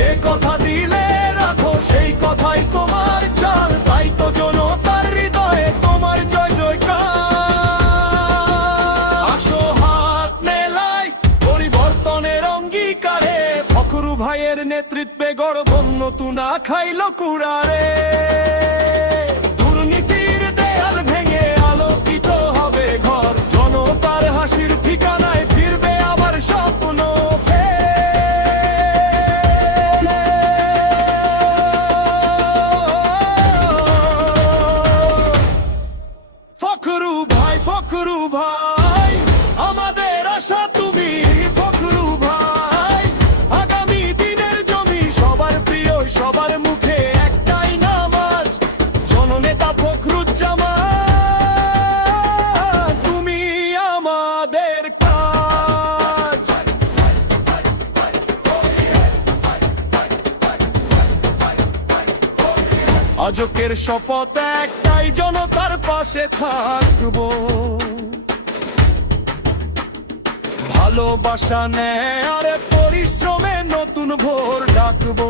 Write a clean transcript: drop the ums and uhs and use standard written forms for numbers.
যে কথা দিলে রাখো সেই কথাই তোমার চাল, তাই তো জনতার হৃদয়ে তোমার জয় জয়কার। আসো হাত মেলাই পরিবর্তনের অঙ্গীকারে, ফখরু ভাইয়ের নেতৃত্বে গড়ব নতুন খাইল কুড়ারে। দুর্নীতির দেয়াল ভেঙে আলোকিত হবে ঘর, জনতার হাসির ঠিকানায় ফিরবে আবার স্বপ্ন। ফখরু ভাই, ফখরু ভাই আমাদের আশা তুমি, ফখরু ভাই আগামী দিনের জমি সবার প্রিয়, সবার মুখে একটাই নাম আজ জননেতা ফখরুজ্জামান। তুমি আমাদের কাজ। আজকের শপথ একটাই, জনতার পাশে থাকবো, ভালোবাসা নেয় আর পরিশ্রমে নতুন ভোর ডাকবো।